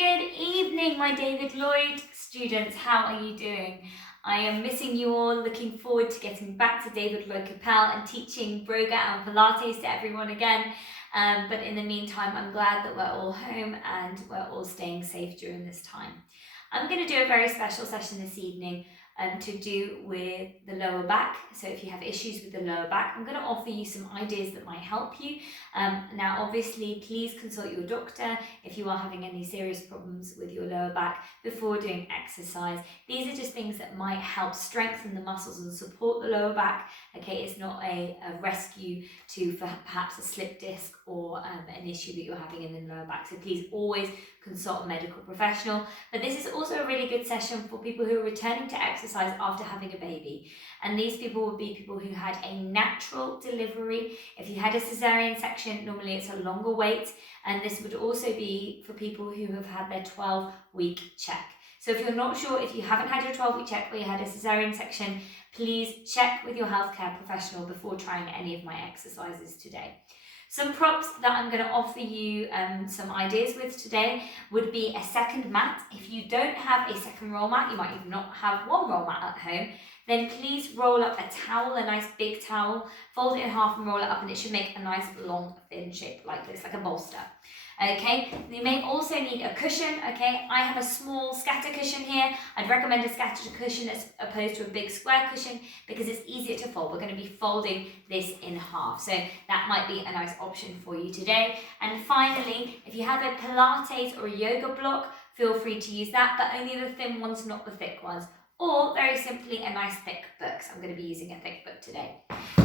Good evening, my David Lloyd students. How are you doing? I am missing you all, looking forward to getting back to David Lloyd Capel and teaching Broga and Pilates to everyone again. But in the meantime, I'm glad that we're all home and we're all staying safe during this time. I'm going to do a very special session this evening to do with the lower back. So if you have issues with the lower back, I'm going to offer you some ideas that might help you. Now, obviously, please consult your doctor if you are having any serious problems with your lower back before doing exercise. These are just things that might help strengthen the muscles and support the lower back. Okay, it's not a rescue to for perhaps a slip disc or an issue that you're having in the lower back. So please always consult a medical professional. But this is also a really good session for people who are returning to exercise after having a baby. And these people would be people who had a natural delivery. If you had a cesarean section, normally it's a longer wait. And this would also be for people who have had their 12-week check. So if you're not sure if you haven't had your 12-week check or you had a cesarean section, please check with your healthcare professional before trying any of my exercises today. Some props that I'm going to offer you some ideas with today would be a second mat. If you don't have a second roll mat, you might even not have one roll mat at home, then please roll up a towel, a nice big towel, fold it in half and roll it up, and it should make a nice long thin shape like this, like a bolster. Okay, you may also need a cushion. Okay, I have a small scatter cushion here. I'd recommend a scatter cushion as opposed to a big square cushion because it's easier to fold. We're going to be folding this in half, so that might be a nice option for you today. And finally, if you have a Pilates or a yoga block, feel free to use that, but only the thin ones, not the thick ones. Or very simply a nice thick book. So I'm going to be using a thick book today.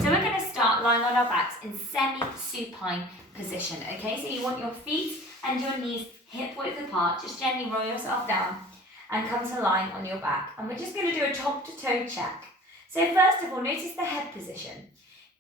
So we're going to start lying on our backs in semi-supine position. Okay, so you want your feet and your knees hip width apart. Just gently roll yourself down and come to lying on your back. And we're just going to do a top to toe check. So first of all, notice the head position.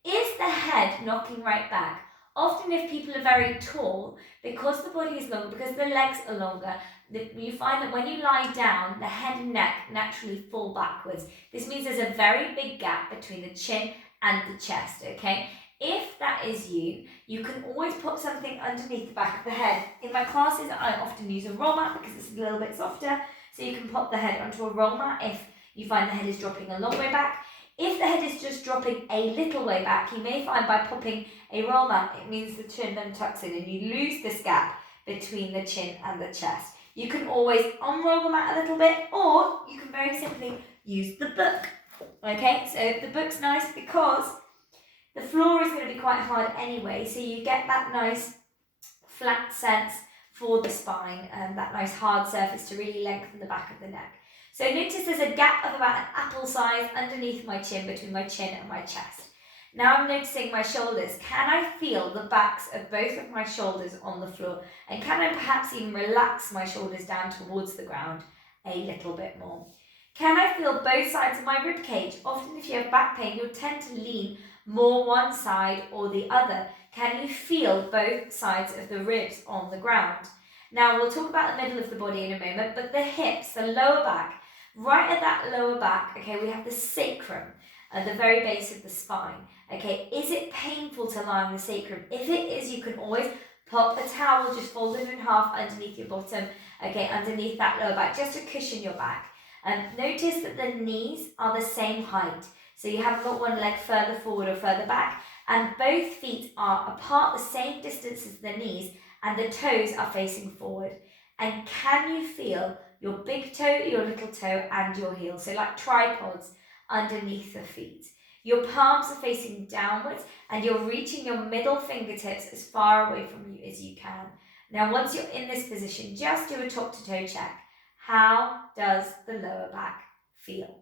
Is the head knocking right back? Often if people are very tall, because the body is longer, because the legs are longer, you find that when you lie down, the head and neck naturally fall backwards. This means there's a very big gap between the chin and the chest, okay? If that is you, you can always put something underneath the back of the head. In my classes, I often use a roll mat because it's a little bit softer, so you can pop the head onto a roll mat if you find the head is dropping a long way back. If the head is just dropping a little way back, you may find by popping a roll mat, it means the chin then tucks in and you lose this gap between the chin and the chest. You can always unroll the mat a little bit, or you can very simply use the book. Okay, so the book's nice because the floor is going to be quite hard anyway, so you get that nice flat sense for the spine and that nice hard surface to really lengthen the back of the neck. So notice there's a gap of about an apple size underneath my chin, between my chin and my chest. Now I'm noticing my shoulders. Can I feel the backs of both of my shoulders on the floor? And can I perhaps even relax my shoulders down towards the ground a little bit more? Can I feel both sides of my rib cage? Often if you have back pain, you'll tend to lean more one side or the other. Can you feel both sides of the ribs on the ground? Now we'll talk about the middle of the body in a moment, but the hips, the lower back, right at that lower back, okay, we have the sacrum, at the very base of the spine. Okay, is it painful to lie on the sacrum? If it is, you can always pop a towel, just fold it in half underneath your bottom, okay, underneath that lower back, just to cushion your back. Notice that the knees are the same height. So you haven't got one leg further forward or further back, and both feet are apart the same distance as the knees, and the toes are facing forward. And can you feel your big toe, your little toe, and your heel? So like tripods underneath the feet. Your palms are facing downwards and you're reaching your middle fingertips as far away from you as you can. Now, once you're in this position, just do a top to toe check. How does the lower back feel?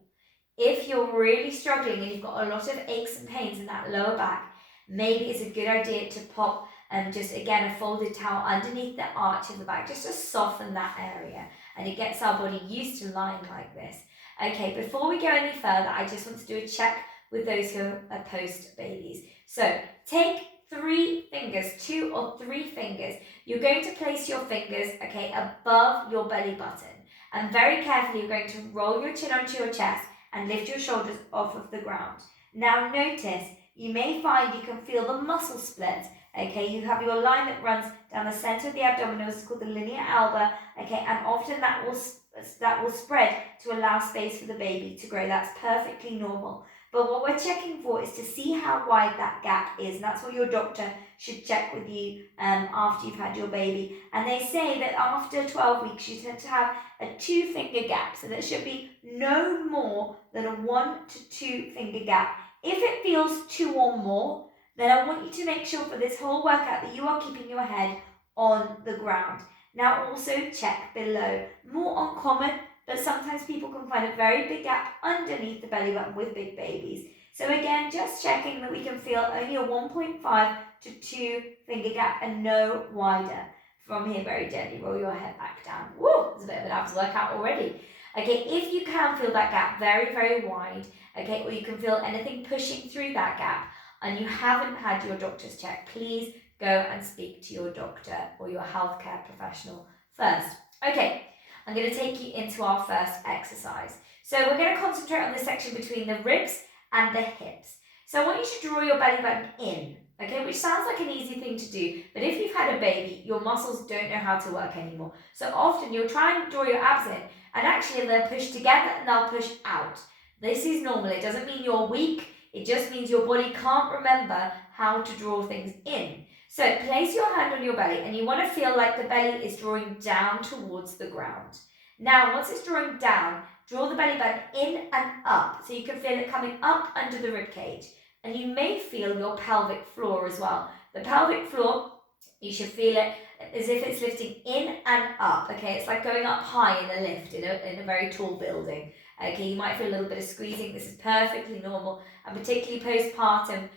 If you're really struggling and you've got a lot of aches and pains in that lower back, maybe it's a good idea to pop just again a folded towel underneath the arch of the back, just to soften that area, and it gets our body used to lying like this. Okay, before we go any further, I just want to do a check with those who are post-babies. So take 3 fingers, 2 or 3 fingers. You're going to place your fingers, okay, above your belly button. And very carefully, you're going to roll your chin onto your chest and lift your shoulders off of the ground. Now notice, you may find you can feel the muscle split Okay, you have your line that runs down the center of the abdominals. It's called the linea alba. Okay, and often that will spread to allow space for the baby to grow. That's perfectly normal. But what we're checking for is to see how wide that gap is. And that's what your doctor should check with you after you've had your baby. And they say that after 12 weeks, you tend to have a 2-finger gap. So there should be no more than a 1 to 2 finger gap. If it feels 2 or more, then I want you to make sure for this whole workout that you are keeping your head on the ground. Now also check below. More uncommon, but sometimes people can find a very big gap underneath the belly button with big babies. So again, just checking that we can feel only a 1.5 to 2 finger gap and no wider. From here, very gently roll your head back down. Woo, there's a bit of an abs workout already. Okay, if you can feel that gap very, very wide, okay, or you can feel anything pushing through that gap, and you haven't had your doctor's check, please go and speak to your doctor or your healthcare professional first. Okay, I'm going to take you into our first exercise. So we're going to concentrate on the section between the ribs and the hips. So I want you to draw your belly button in, okay, which sounds like an easy thing to do, but if you've had a baby, your muscles don't know how to work anymore. So often you'll try and draw your abs in, and actually they'll push together and they'll push out. This is normal. It doesn't mean you're weak. It just means your body can't remember how to draw things in. So place your hand on your belly and you want to feel like the belly is drawing down towards the ground. Now, once it's drawing down, draw the belly button in and up so you can feel it coming up under the rib cage. And you may feel your pelvic floor as well. The pelvic floor, you should feel it as if it's lifting in and up. Okay, it's like going up high in a lift in a very tall building. Okay, you might feel a little bit of squeezing. This is perfectly normal, and particularly postpartum.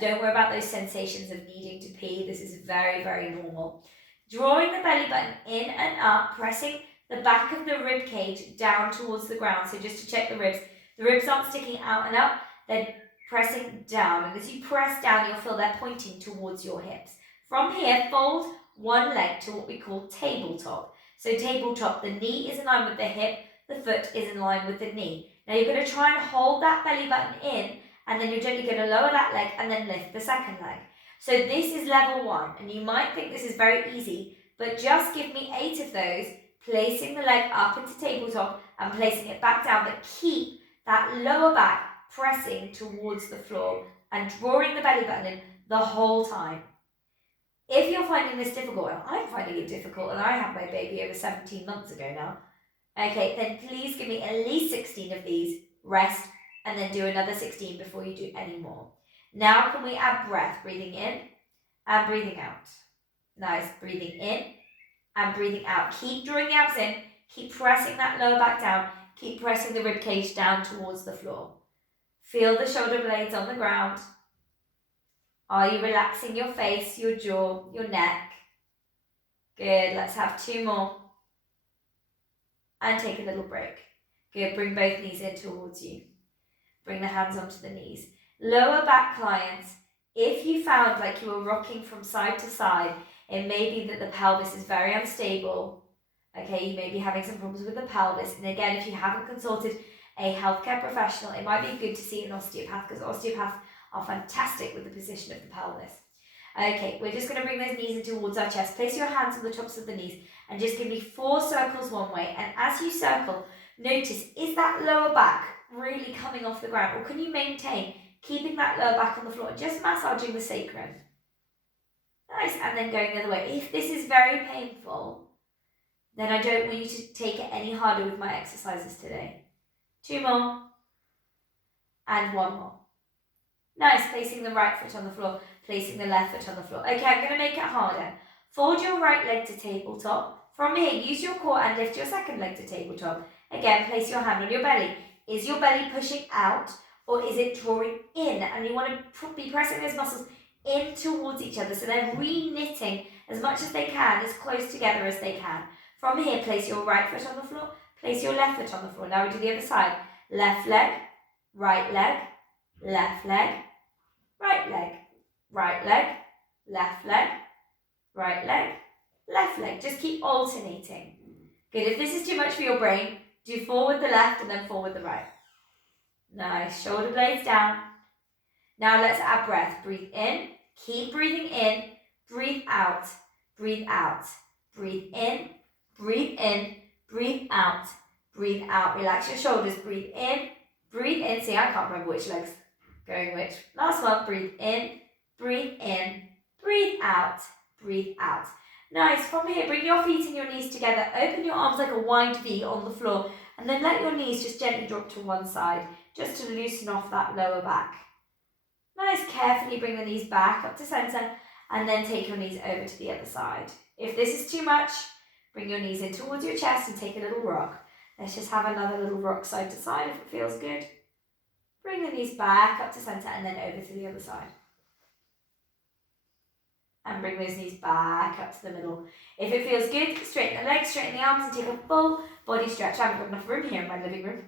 Don't worry about those sensations of needing to pee. This is very, very normal. Drawing the belly button in and up, pressing the back of the rib cage down towards the ground. So just to check the ribs aren't sticking out and up, they're pressing down. And as you press down, you'll feel they're pointing towards your hips. From here, fold one leg to what we call tabletop. So tabletop, the knee is in line with the hip, the foot is in line with the knee. Now you're going to try and hold that belly button in, and then you're gently going to lower that leg and then lift the second leg. So this is level 1, and you might think this is very easy, but just give me 8 of those, placing the leg up into tabletop and placing it back down, but keep that lower back pressing towards the floor and drawing the belly button in the whole time. If you're finding this difficult, and I'm finding it difficult, and I had my baby over 17 months ago now, okay, then please give me at least 16 of these, rest, and then do another 16 before you do any more. Now can we add breath, breathing in and breathing out. Nice, breathing in and breathing out. Keep drawing the abs in, keep pressing that lower back down, keep pressing the rib cage down towards the floor. Feel the shoulder blades on the ground. Are you relaxing your face, your jaw, your neck? Good, let's have 2 more. And take a little break. Good, bring both knees in towards you. Bring the hands onto the knees. Lower back clients, if you found like you were rocking from side to side, it may be that the pelvis is very unstable. Okay, you may be having some problems with the pelvis. And again, if you haven't consulted a healthcare professional, it might be good to see an osteopath, because osteopaths are fantastic with the position of the pelvis. Okay, we're just going to bring those knees in towards our chest. Place your hands on the tops of the knees and just give me 4 circles one way. And as you circle, notice, is that lower back really coming off the ground, or can you maintain keeping that lower back on the floor, just massaging the sacrum? Nice, and then going the other way. If this is very painful, then I don't want you to take it any harder with my exercises today. 2 more, and 1 more. Nice, placing the right foot on the floor, placing the left foot on the floor. Okay, I'm going to make it harder. Fold your right leg to tabletop. From here, use your core and lift your second leg to tabletop. Again, place your hand on your belly. Is your belly pushing out, or is it drawing in? And you want to be pressing those muscles in towards each other, so they're re-knitting as much as they can, as close together as they can. From here, place your right foot on the floor, place your left foot on the floor. Now we do the other side. Left leg, right leg, left leg, right leg, right leg, left leg, right leg, left leg. Just keep alternating. Good. If this is too much for your brain, do forward the left and then forward the right. Nice. Shoulder blades down. Now let's add breath. Breathe in. Keep breathing in. breathe out, breathe out. Breathe in, breathe in, breathe out, breathe out. Relax your shoulders, breathe in, breathe in. See, I can't remember which leg's going which. Last one, breathe in, breathe in, breathe out, breathe out. Nice. From here, bring your feet and your knees together. Open your arms like a wide V on the floor, and then let your knees just gently drop to one side, just to loosen off that lower back. Nice. Carefully bring the knees back up to center, and then take your knees over to the other side. If this is too much, bring your knees in towards your chest and take a little rock. Let's just have another little rock side to side if it feels good. Bring the knees back up to center and then over to the other side. And bring those knees back up to the middle. If it feels good, straighten the legs, straighten the arms and take a full body stretch. I haven't got enough room here in my living room.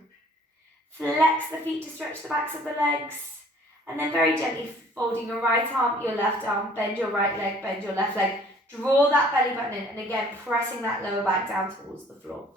Flex the feet to stretch the backs of the legs. And then very gently folding your right arm, your left arm, bend your right leg, bend your left leg. Draw that belly button in and again pressing that lower back down towards the floor.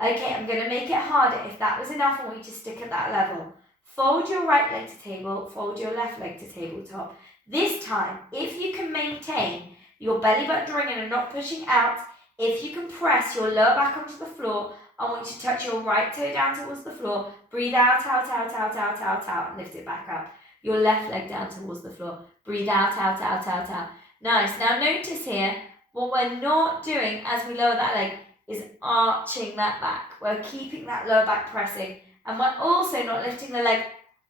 Okay, I'm going to make it harder. If that was enough, I want you to stick at that level. Fold your right leg to table, fold your left leg to tabletop. This time, if you can maintain your belly button drawing in and not pushing out, if you can press your lower back onto the floor, I want you to touch your right toe down towards the floor. Breathe out, out, out, out, out, out, out, and lift it back up. Your left leg down towards the floor. Breathe out, out, out, out, out. Nice. Now notice here, what we're not doing as we lower that leg is arching that back. We're keeping that lower back pressing, and we're also not lifting the leg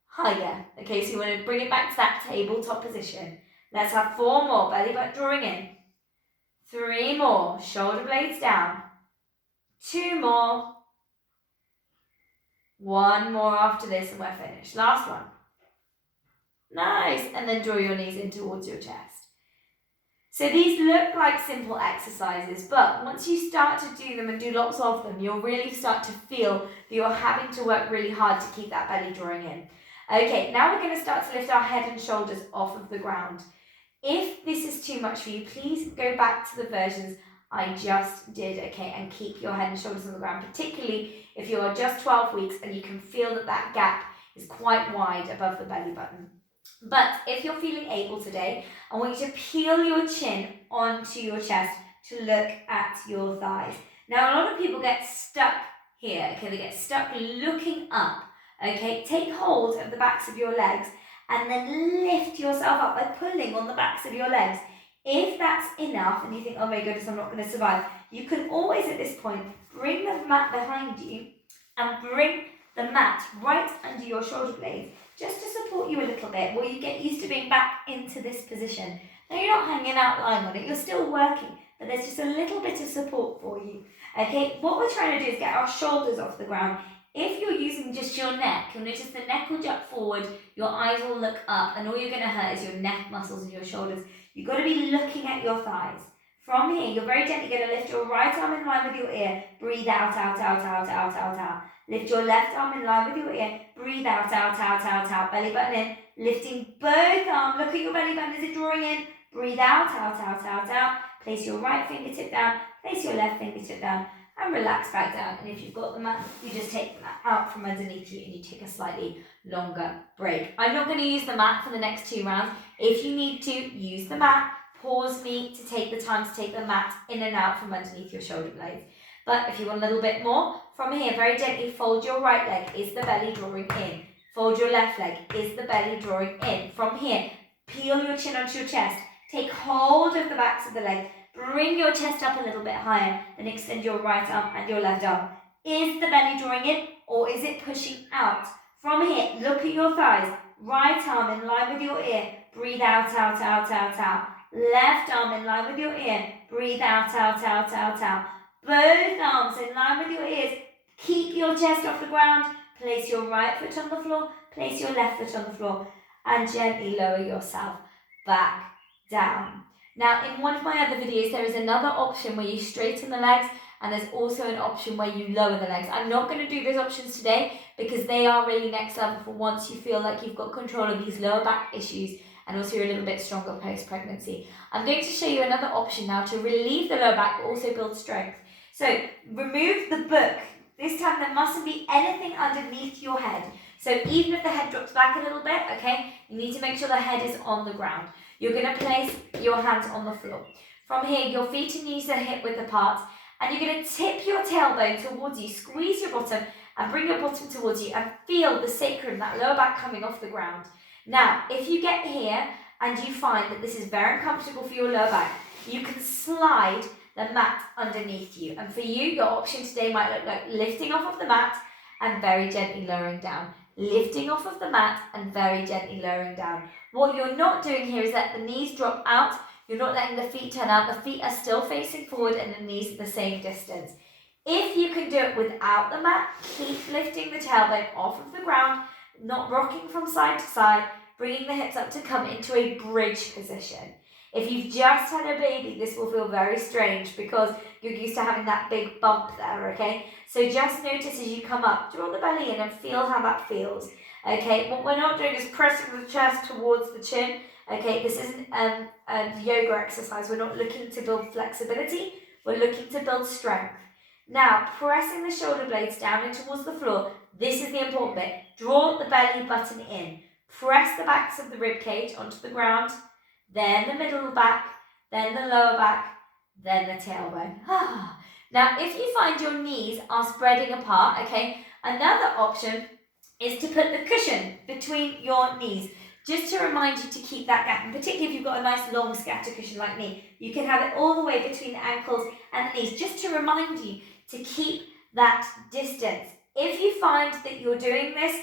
higher. Okay, so you want to bring it back to that tabletop position. Let's have 4 more. Belly button drawing in. 3 more. Shoulder blades down. 2 more. 1 more after this and we're finished. Last one. Nice. And then draw your knees in towards your chest. So these look like simple exercises, but once you start to do them and do lots of them, you'll really start to feel that you're having to work really hard to keep that belly drawing in. Okay, now we're going to start to lift our head and shoulders off of the ground. If this is too much for you, please go back to the versions I just did, okay, and keep your head and shoulders on the ground, particularly if you are just 12 weeks and you can feel that that gap is quite wide above the belly button. But if you're feeling able today, I want you to peel your chin onto your chest to look at your thighs. Now, a lot of people get stuck here, okay, they get stuck looking up, okay. Take hold of the backs of your legs and then lift yourself up by pulling on the backs of your legs. If that's enough and you think, oh my goodness, I'm not going to survive, you can always at this point bring the mat behind you and bring the mat right under your shoulder blades just to support you a little bit while you get used to being back into this position. Now you're not hanging out lying on it, you're still working, but there's just a little bit of support for you. Okay, what we're trying to do is get our shoulders off the ground. If you're using just your neck, you'll notice the neck will jut forward, your eyes will look up, and all you're going to hurt is your neck muscles and your shoulders. You've got to be looking at your thighs. From here, you're very gently going to lift your right arm in line with your ear. Breathe out, out, out, out, out, out, out. Lift your left arm in line with your ear. Breathe out, out, out, out, out. Belly button in. Lifting both arms. Look at your belly button. Is it drawing in? Breathe out, out, out, out, out. Place your right fingertip down. Place your left fingertip down. And relax back down. And if you've got the mat, you just take the mat out from underneath you and you take a slightly longer break. I'm not going to use the mat for the next 2 rounds. If you need to, use the mat. Pause me to take the time to take the mat in and out from underneath your shoulder blades. But if you want a little bit more, from here, very gently fold your right leg. Is the belly drawing in? Fold your left leg. Is the belly drawing in? From here, peel your chin onto your chest. Take hold of the backs of the legs. Bring your chest up a little bit higher. Then extend your right arm and your left arm. Is the belly drawing in or is it pushing out? From here, look at your thighs. Right arm in line with your ear. Breathe out, out, out, out, out. Left arm in line with your ear. Breathe out, out, out, out, out. Both arms in line with your ears. Keep your chest off the ground. Place your right foot on the floor. Place your left foot on the floor. And gently lower yourself back down. Now, in one of my other videos, there is another option where you straighten the legs, and there's also an option where you lower the legs. I'm not going to do those options today because they are really next level for once you feel like you've got control of these lower back issues and also you're a little bit stronger post-pregnancy. I'm going to show you another option now to relieve the lower back but also build strength. So, remove the book. This time there mustn't be anything underneath your head. So even if the head drops back a little bit, okay, you need to make sure the head is on the ground. You're going to place your hands on the floor. From here, your feet and knees are hip width apart, and you're going to tip your tailbone towards you, squeeze your bottom, and bring your bottom towards you, and feel the sacrum, that lower back coming off the ground. Now, if you get here and you find that this is very uncomfortable for your lower back, you can slide the mat underneath you. And for you, your option today might look like lifting off of the mat and very gently lowering down. Lifting off of the mat and very gently lowering down. What you're not doing here is that the knees drop out. You're not letting the feet turn out. The feet are still facing forward and the knees are the same distance. If you can do it without the mat, keep lifting the tailbone off of the ground, not rocking from side to side, bringing the hips up to come into a bridge position. If you've just had a baby, this will feel very strange because you're used to having that big bump there, okay? So just notice as you come up, draw the belly in and feel how that feels, okay? What we're not doing is pressing the chest towards the chin, okay? This isn't a yoga exercise. We're not looking to build flexibility. We're looking to build strength. Now, pressing the shoulder blades down and towards the floor, this is the important bit. Draw the belly button in. Press the backs of the rib cage onto the ground, then the middle back, then the lower back, then the tailbone. Now, if you find your knees are spreading apart, okay, another option is to put the cushion between your knees, just to remind you to keep that gap. And particularly if you've got a nice long scatter cushion like me, you can have it all the way between the ankles and the knees, just to remind you to keep that distance. If you find that you're doing this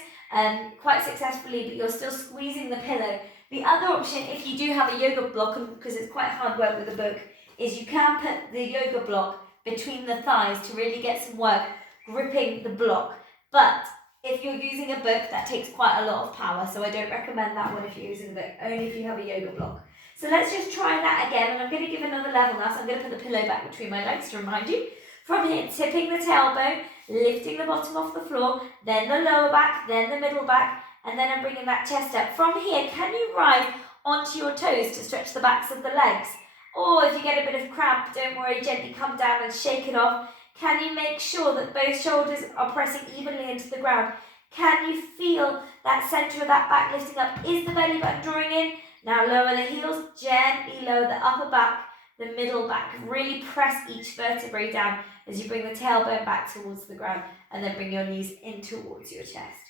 quite successfully, but you're still squeezing the pillow, the other option, if you do have a yoga block, because it's quite hard work with a book, is you can put the yoga block between the thighs to really get some work gripping the block. But if you're using a book, that takes quite a lot of power, so I don't recommend that one if you're using a book, only if you have a yoga block. So let's just try that again, and I'm going to give another level now, so I'm going to put the pillow back between my legs to remind you. From here, tipping the tailbone, lifting the bottom off the floor, then the lower back, then the middle back, and then I'm bringing that chest up. From here, can you rise onto your toes to stretch the backs of the legs? Or if you get a bit of cramp, don't worry, gently come down and shake it off. Can you make sure that both shoulders are pressing evenly into the ground? Can you feel that center of that back lifting up? Is the belly button drawing in? Now lower the heels, gently lower the upper back, the middle back. Really press each vertebrae down as you bring the tailbone back towards the ground, and then bring your knees in towards your chest.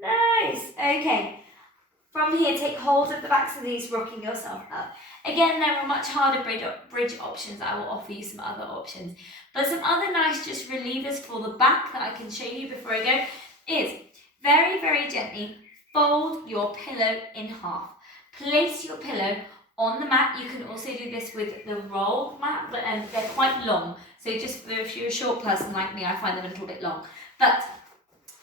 Nice. Okay. From here, take hold of the backs of the knees, rocking yourself up. Again, there are much harder bridge options. I will offer you some other options. But some other nice just relievers for the back that I can show you before I go is very, very gently fold your pillow in half. Place your pillow on the mat. You can also do this with the roll mat, but they're quite long. So just if you're a short person like me, I find them a little bit long. But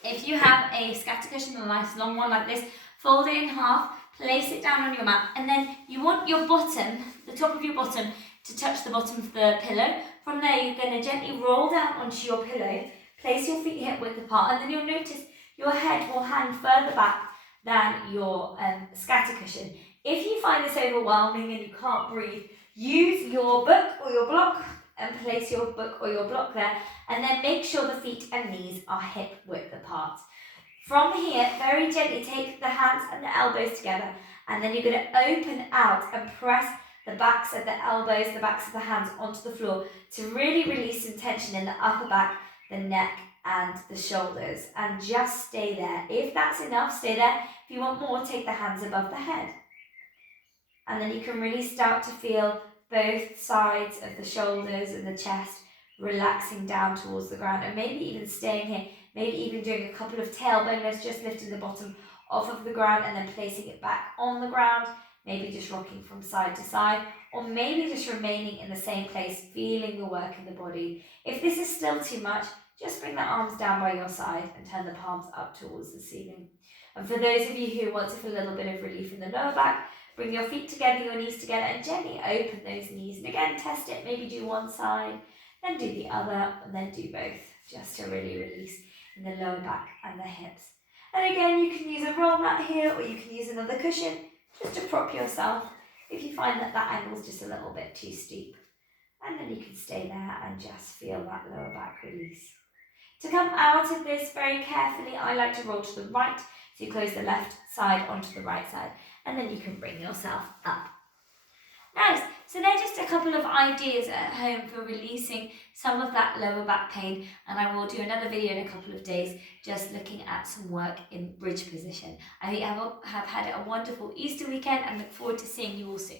if you have a scatter cushion, a nice long one like this, fold it in half, place it down on your mat, and then you want your bottom, the top of your bottom, to touch the bottom of the pillow. From there, you're going to gently roll down onto your pillow, place your feet hip width apart, and then you'll notice your head will hang further back than your scatter cushion. If you find this overwhelming and you can't breathe, use your book or your block and place your book or your block there, and then make sure the feet and knees are hip width apart. From here, very gently take the hands and the elbows together, and then you're going to open out and press the backs of the elbows, the backs of the hands onto the floor to really release some tension in the upper back, the neck and the shoulders, and just stay there. If that's enough, stay there. If you want more, take the hands above the head. And then you can really start to feel both sides of the shoulders and the chest relaxing down towards the ground, and maybe even staying here, maybe even doing a couple of tailbone lifts, just lifting the bottom off of the ground and then placing it back on the ground, maybe just rocking from side to side, or maybe just remaining in the same place, feeling the work in the body. If this is still too much, just bring the arms down by your side and turn the palms up towards the ceiling. And for those of you who want to feel a little bit of relief in the lower back, bring your feet together, your knees together, and gently open those knees. And again, test it. Maybe do one side, then do the other, and then do both, just to really release in the lower back and the hips. And again, you can use a roll mat here, or you can use another cushion just to prop yourself if you find that that angle is just a little bit too steep. And then you can stay there and just feel that lower back release. To come out of this very carefully, I like to roll to the right, so you close the left side onto the right side. and then you can bring yourself up. Nice. So they're just a couple of ideas at home for releasing some of that lower back pain, and I will do another video in a couple of days just looking at some work in bridge position. I hope you have had a wonderful Easter weekend and look forward to seeing you all soon.